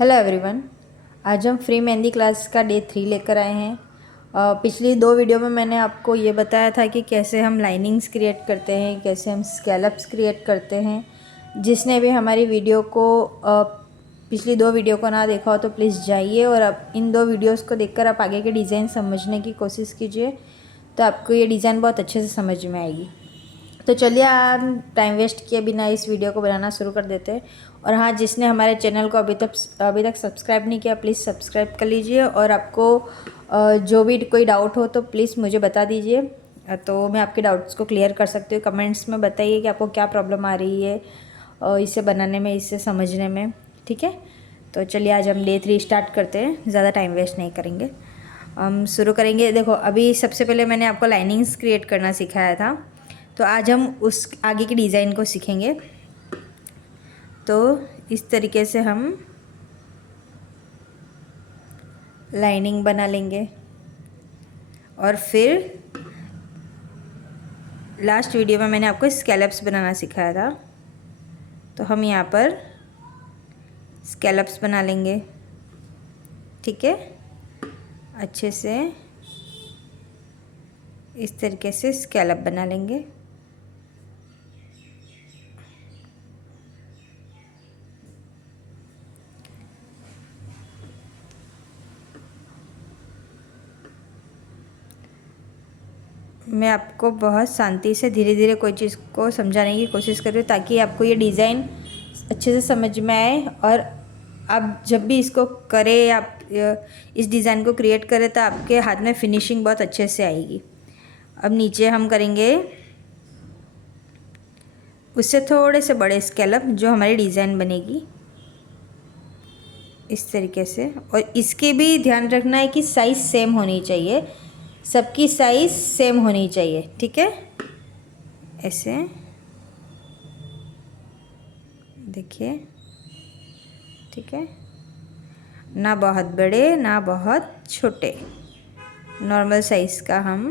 Hello everyone. आज हम free mehndi class का डे 3 लेकर आए हैं। पिछली 2 वीडियो में मैंने आपको ये बताया था कि कैसे हम लाइनिंग्स क्रिएट करते हैं, कैसे हम स्कैलप्स क्रिएट करते हैं। जिसने भी हमारी वीडियो को पिछली 2 वीडियो को ना देखा हो तो प्लीज़ जाइए और अब इन 2 वीडियोस को देखकर आप आगे के डिज़ाइन समझने की कोशिश कीजिए, तो आपको ये डिज़ाइन बहुत अच्छे से समझ में आएगी। तो चलिए हम टाइम वेस्ट किए बिना इस वीडियो को बनाना शुरू कर देते हैं। और हाँ, जिसने हमारे चैनल को अभी तक सब्सक्राइब नहीं किया प्लीज़ सब्सक्राइब कर लीजिए। और आपको जो भी कोई डाउट हो तो प्लीज़ मुझे बता दीजिए, तो मैं आपके डाउट्स को क्लियर कर सकती हूँ। कमेंट्स में बताइए कि आपको क्या प्रॉब्लम आ रही है इसे बनाने में, इसे समझने में। ठीक है, तो चलिए आज हम डे 3 स्टार्ट करते हैं। ज़्यादा टाइम वेस्ट नहीं करेंगे, हम शुरू करेंगे। देखो, अभी सबसे पहले मैंने आपको लाइनिंग्स क्रिएट करना सिखाया था, तो आज हम उस आगे की डिज़ाइन को सीखेंगे। तो इस तरीके से हम लाइनिंग बना लेंगे और फिर लास्ट वीडियो में मैंने आपको स्कैलप्स बनाना सिखाया था, तो हम यहाँ पर स्कैलप्स बना लेंगे। ठीक है, अच्छे से इस तरीके से स्कैलप बना लेंगे। मैं आपको बहुत शांति से धीरे धीरे कोई चीज़ को समझाने की कोशिश कर रही हूँ ताकि आपको ये डिज़ाइन अच्छे से समझ में आए। और आप जब भी इसको करें, आप इस डिज़ाइन को क्रिएट करें, तो आपके हाथ में फिनिशिंग बहुत अच्छे से आएगी। अब नीचे हम करेंगे उससे थोड़े से बड़े स्कैलप जो हमारी डिज़ाइन बनेगी इस तरीके से। और इसके भी ध्यान रखना है कि साइज़ सेम होनी चाहिए, सबकी साइज़ सेम होनी चाहिए। ठीक है, ऐसे देखिए। ठीक है, ना बहुत बड़े ना बहुत छोटे, नॉर्मल साइज़ का हम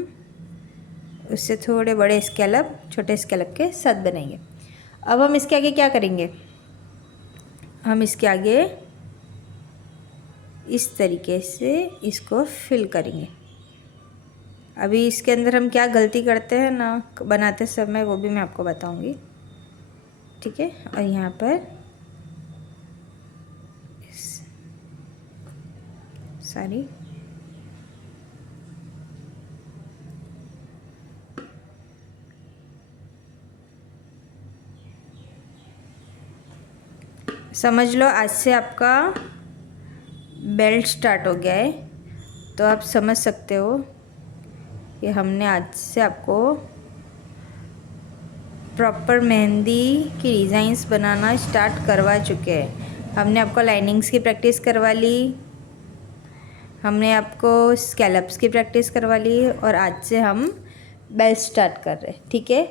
उससे थोड़े बड़े स्कैलप छोटे स्कैलप के साथ बनाएंगे। अब हम इसके आगे क्या करेंगे, हम इसके आगे इस तरीके से इसको फिल करेंगे। अभी इसके अंदर हम क्या गलती करते हैं ना बनाते समय, वो भी मैं आपको बताऊंगी। ठीक है, और यहाँ पर सारी समझ लो आज से आपका बेल्ट स्टार्ट हो गया है, तो आप समझ सकते हो कि हमने आज से आपको प्रॉपर मेहंदी की डिज़ाइंस बनाना स्टार्ट करवा चुके हैं। हमने आपको लाइनिंग्स की प्रैक्टिस करवा ली, हमने आपको स्कैलप्स की प्रैक्टिस करवा ली, और आज से हम बेल्ट स्टार्ट कर रहे हैं। ठीक है,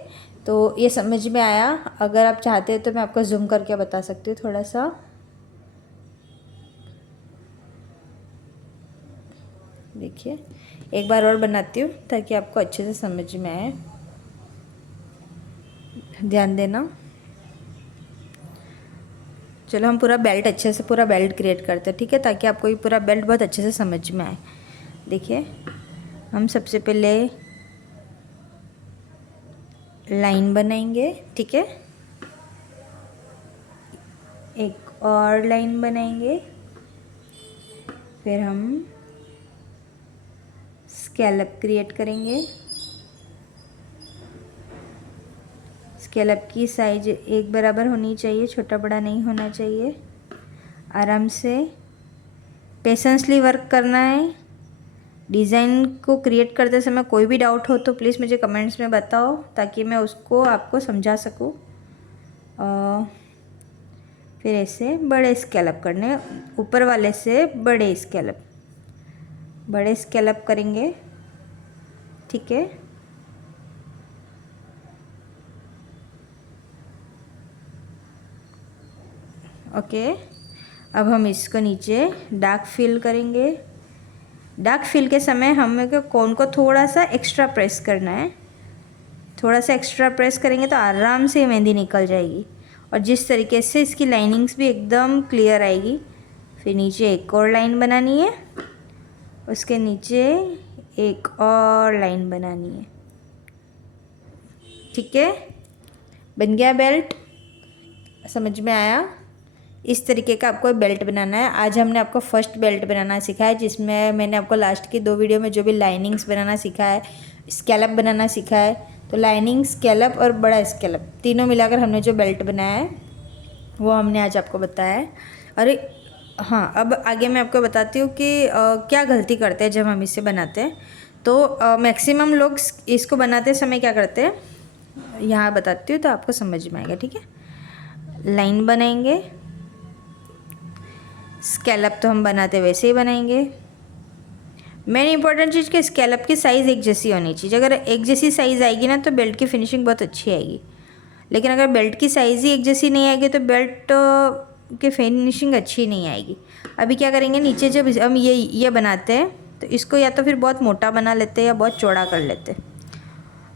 तो ये समझ में आया। अगर आप चाहते हैं तो मैं आपको जूम करके बता सकती हूँ थोड़ा सा। देखिए, एक बार और बनाती हूँ ताकि आपको अच्छे से समझ में आए, ध्यान देना। चलो हम पूरा बेल्ट अच्छे से पूरा बेल्ट क्रिएट करते हैं। ठीक है, ताकि आपको ये पूरा बेल्ट बहुत अच्छे से समझ में आए। देखिए, हम सबसे पहले लाइन बनाएंगे। ठीक है, एक और लाइन बनाएंगे, फिर हम स्कैलप क्रिएट करेंगे। स्कैलप की साइज एक बराबर होनी चाहिए, छोटा बड़ा नहीं होना चाहिए। आराम से पेशेंसली वर्क करना है। डिज़ाइन को क्रिएट करते समय कोई भी डाउट हो तो प्लीज़ मुझे कमेंट्स में बताओ ताकि मैं उसको आपको समझा सकूँ। फिर ऐसे बड़े स्कैलप करने, ऊपर वाले से बड़े स्कैलप करेंगे। ठीक है, ओके। अब हम इसको नीचे डार्क फिल करेंगे। डार्क फिल के समय हमें कोन को थोड़ा सा एक्स्ट्रा प्रेस करना है। थोड़ा सा एक्स्ट्रा प्रेस करेंगे तो आराम से मेहंदी निकल जाएगी, और जिस तरीके से इसकी लाइनिंग्स भी एकदम क्लियर आएगी। फिर नीचे एक और लाइन बनानी है, उसके नीचे एक और लाइन बनानी है। ठीक है, बन गया बेल्ट। समझ में आया? इस तरीके का आपको बेल्ट बनाना है। आज हमने आपको फर्स्ट बेल्ट बनाना सिखाया, जिसमें मैंने आपको लास्ट की 2 वीडियो में जो भी लाइनिंग्स बनाना सिखा है, स्कैलप बनाना सिखा है। तो लाइनिंग, स्कैलप और बड़ा स्कैलप तीनों मिलाकर हमने जो बेल्ट बनाया है वो हमने आज आपको बताया है। अरे हाँ, अब आगे मैं आपको बताती हूँ कि क्या गलती करते हैं जब हम इसे बनाते हैं। तो मैक्सिमम लोग इसको बनाते समय क्या करते हैं, यहाँ बताती हूँ तो आपको समझ में आएगा। ठीक है, लाइन बनाएंगे, स्कैलप तो हम बनाते वैसे ही बनाएंगे। मेन इंपॉर्टेंट चीज़ कि स्कैलप की साइज़ एक जैसी होनी चाहिए। अगर एक जैसी साइज़ आएगी ना तो बेल्ट की फिनिशिंग बहुत अच्छी आएगी। लेकिन अगर बेल्ट की साइज़ ही एक जैसी नहीं आएगी तो बेल्ट की फिनिशिंग अच्छी नहीं आएगी। अभी क्या करेंगे, नीचे जब हम ये बनाते हैं तो इसको या तो फिर बहुत मोटा बना लेते हैं या बहुत चौड़ा कर लेते हैं।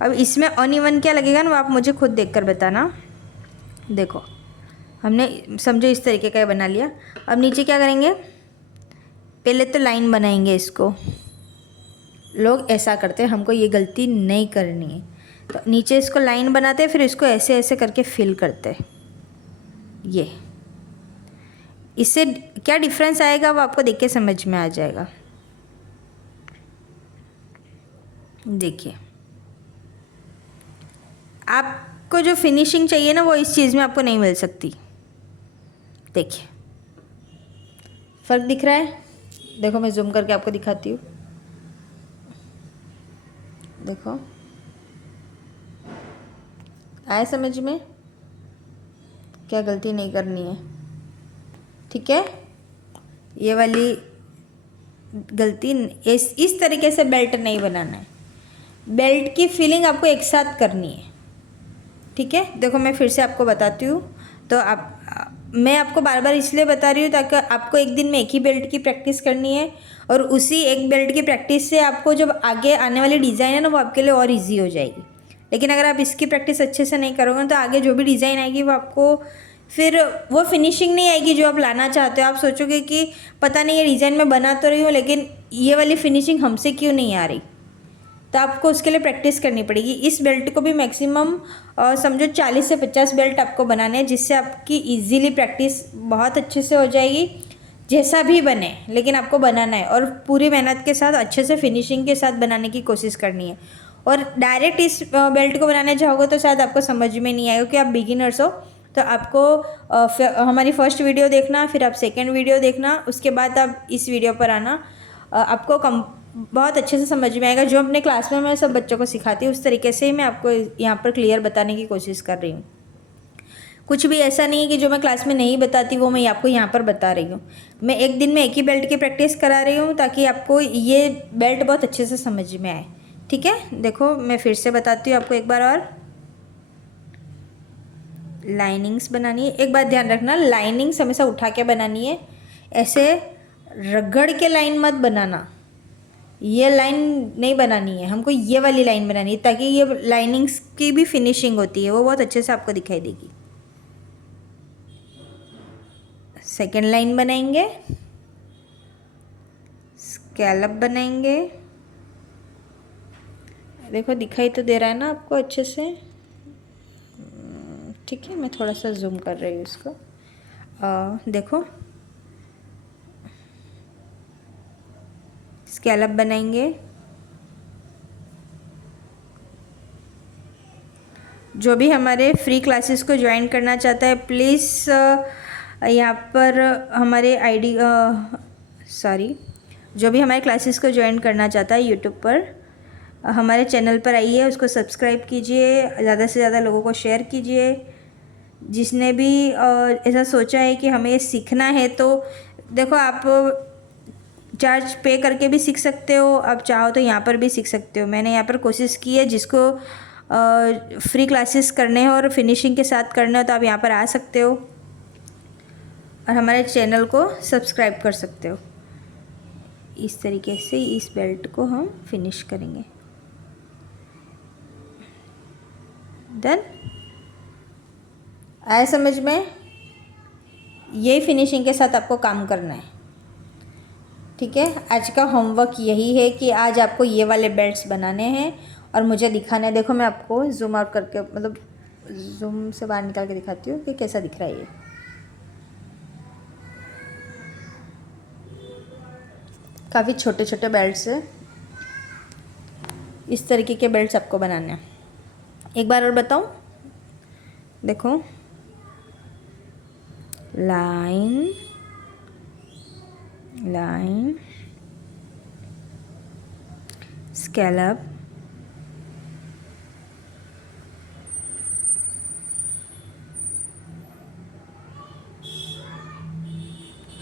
अब इसमें अनइवन क्या लगेगा ना, वो आप मुझे खुद देखकर बताना। देखो, हमने समझो इस तरीके का बना लिया। अब नीचे क्या करेंगे, पहले तो लाइन बनाएंगे। इसको लोग ऐसा करते हैं, हमको ये गलती नहीं करनी है। तो नीचे इसको लाइन बनाते हैं, फिर इसको ऐसे ऐसे करके फिल करते हैं। ये इससे क्या डिफरेंस आएगा वो आपको देख के समझ में आ जाएगा। देखिए, आपको जो फिनिशिंग चाहिए ना वो इस चीज़ में आपको नहीं मिल सकती। देखिए, फ़र्क दिख रहा है? देखो, मैं जूम करके आपको दिखाती हूँ। देखो, आए समझ में? क्या गलती नहीं करनी है। ठीक है, ये वाली गलती इस तरीके से बेल्ट नहीं बनाना है। बेल्ट की फीलिंग आपको एक साथ करनी है। ठीक है, देखो मैं फिर से आपको बताती हूँ। तो मैं आपको बार बार इसलिए बता रही हूँ ताकि आपको एक दिन में एक ही बेल्ट की प्रैक्टिस करनी है, और उसी एक बेल्ट की प्रैक्टिस से आपको जब आगे आने वाली डिज़ाइन है ना वो आपके लिए और इजी हो जाएगी। लेकिन अगर आप इसकी प्रैक्टिस अच्छे से नहीं करोगे तो आगे जो भी डिज़ाइन आएगी वो आपको फिर वो फिनिशिंग नहीं आएगी जो आप लाना चाहते हो। आप सोचोगे कि पता नहीं ये डिज़ाइन मैं बना तो रही हूँ लेकिन ये वाली फिनिशिंग हमसे क्यों नहीं आ रही। तो आपको उसके लिए प्रैक्टिस करनी पड़ेगी। इस बेल्ट को भी मैक्सिमम समझो 40 से 50 बेल्ट आपको बनाने हैं, जिससे आपकी इजीली प्रैक्टिस बहुत अच्छे से हो जाएगी। जैसा भी बने लेकिन आपको बनाना है, और पूरी मेहनत के साथ अच्छे से फिनिशिंग के साथ बनाने की कोशिश करनी है। और डायरेक्ट इस बेल्ट को बनाने जाओगे तो शायद आपको समझ में नहीं आएगा, क्योंकि आप बिगिनर्स हो। तो आपको हमारी फर्स्ट वीडियो देखना, फिर आप सेकेंड वीडियो देखना, उसके बाद आप इस वीडियो पर आना। आपको बहुत अच्छे से समझ में आएगा। जो अपने क्लास में मैं सब बच्चों को सिखाती हूँ उस तरीके से ही मैं आपको यहाँ पर क्लियर बताने की कोशिश कर रही हूँ। कुछ भी ऐसा नहीं है कि जो मैं क्लास में नहीं बताती वो मैं आपको यहाँ पर बता रही हूँ। मैं एक दिन में एक ही बेल्ट की प्रैक्टिस करा रही हूँ ताकि आपको ये बेल्ट बहुत अच्छे से समझ में आए। ठीक है, देखो मैं फिर से बताती हूँ आपको एक बार और। लाइनिंग्स बनानी है। एक बात ध्यान रखना, लाइनिंग्स हमेशा उठा के बनानी है, ऐसे रगड़ के लाइन मत बनाना। ये लाइन नहीं बनानी है, हमको ये वाली लाइन बनानी है ताकि ये लाइनिंग्स की भी फिनिशिंग होती है वो बहुत अच्छे से आपको दिखाई देगी। सेकेंड लाइन बनाएंगे, स्कैलप बनाएंगे। देखो दिखाई तो दे रहा है ना आपको अच्छे से? ठीक है, मैं थोड़ा सा जूम कर रही हूँ इसको। देखो, स्कैलप बनाएंगे। जो भी हमारे फ्री क्लासेस को ज्वाइन करना चाहता है प्लीज़ यहाँ पर हमारे जो भी हमारे क्लासेस को ज्वाइन करना चाहता है यूट्यूब पर हमारे चैनल पर आइए, उसको सब्सक्राइब कीजिए, ज़्यादा से ज़्यादा लोगों को शेयर कीजिए। जिसने भी ऐसा सोचा है कि हमें सीखना है तो देखो, आप चार्ज पे करके भी सीख सकते हो, आप चाहो तो यहाँ पर भी सीख सकते हो। मैंने यहाँ पर कोशिश की है, जिसको फ्री क्लासेस करने हैं और फिनिशिंग के साथ करने हो तो आप यहाँ पर आ सकते हो और हमारे चैनल को सब्सक्राइब कर सकते हो। इस तरीके से इस बेल्ट को हम फिनिश करेंगे। डन? आया समझ में? यही फिनिशिंग के साथ आपको काम करना है। ठीक है, आज का होमवर्क यही है कि आज आपको ये वाले बेल्ट्स बनाने हैं और मुझे दिखाना है। देखो मैं आपको जूम आउट करके, मतलब जूम से बाहर निकाल के दिखाती हूँ कि कैसा दिख रहा है ये। काफ़ी छोटे छोटे बेल्ट्स है, इस तरीके के बेल्ट्स आपको बनाने हैं। एक बार और बताऊँ, देखो लाइन लाइन, स्कैलप,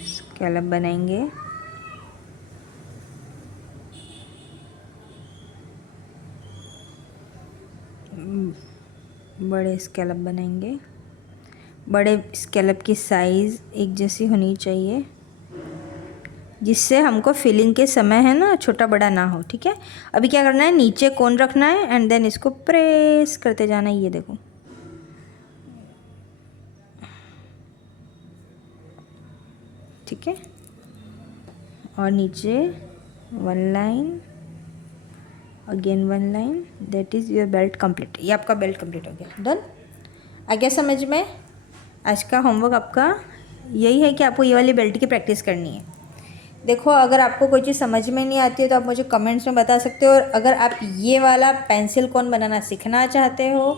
स्कैलप बनाएंगे, बड़े स्कैलप बनाएंगे। बड़े स्कैलप की साइज़ एक जैसी होनी चाहिए, जिससे हमको फिलिंग के समय है ना छोटा बड़ा ना हो। ठीक है, अभी क्या करना है, नीचे कोन रखना है एंड देन इसको प्रेस करते जाना है। ये देखो, ठीक है, और नीचे one line, again one line, that is your belt complete. ये आपका बेल्ट कंप्लीट हो गया, डन। आ गया समझ में? आज का होमवर्क आपका यही है कि आपको ये वाली बेल्ट की प्रैक्टिस करनी है। देखो, अगर आपको कोई चीज़ समझ में नहीं आती है तो आप मुझे कमेंट्स में बता सकते हो, और अगर आप ये वाला पेंसिल कौन बनाना सीखना चाहते हो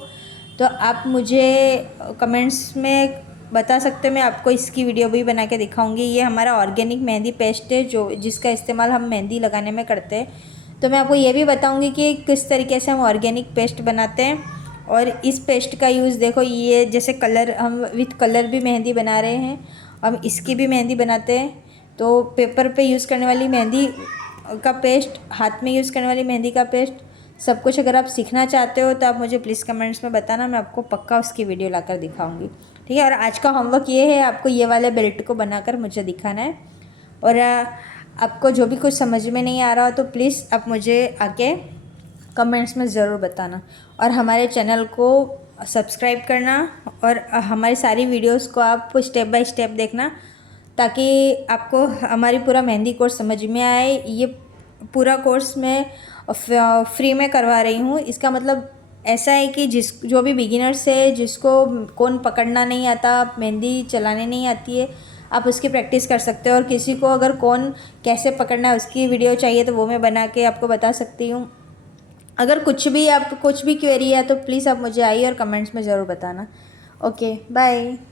तो आप मुझे कमेंट्स में बता सकते हो। मैं आपको इसकी वीडियो भी बना के दिखाऊंगी। ये हमारा ऑर्गेनिक मेहंदी पेस्ट है जो जिसका इस्तेमाल हम मेहंदी लगाने में करते हैं। तो मैं आपको ये भी बताऊंगी कि किस तरीके से हम ऑर्गेनिक पेस्ट बनाते हैं। और इस पेस्ट का यूज़ देखो, ये जैसे कलर, हम विथ कलर भी मेहंदी बना रहे हैं, हम इसकी भी मेहंदी बनाते हैं। तो पेपर पे यूज़ करने वाली मेहंदी का पेस्ट, हाथ में यूज़ करने वाली मेहंदी का पेस्ट, सब कुछ अगर आप सीखना चाहते हो तो आप मुझे प्लीज़ कमेंट्स में बताना, मैं आपको पक्का उसकी वीडियो लाकर दिखाऊंगी। ठीक है, और आज का होमवर्क ये है, आपको ये वाले बेल्ट को बनाकर मुझे दिखाना है। और आपको जो भी कुछ समझ में नहीं आ रहा हो तो प्लीज़ आप मुझे आके कमेंट्स में ज़रूर बताना, और हमारे चैनल को सब्सक्राइब करना, और हमारी सारी वीडियोस को आप स्टेप बाय स्टेप देखना, ताकि आपको हमारी पूरा मेहंदी कोर्स समझ में आए। ये पूरा कोर्स मैं फ्री में करवा रही हूँ। इसका मतलब ऐसा है कि जो भी बिगिनर्स है, जिसको कोन पकड़ना नहीं आता, मेहंदी चलाने नहीं आती है, आप उसकी प्रैक्टिस कर सकते हो। और किसी को अगर कौन कैसे पकड़ना है उसकी वीडियो चाहिए तो वो मैं बना के आपको बता सकती हूँ। अगर कुछ भी क्वेरी है तो प्लीज़ आप मुझे आइए और कमेंट्स में ज़रूर बताना। Okay, bye.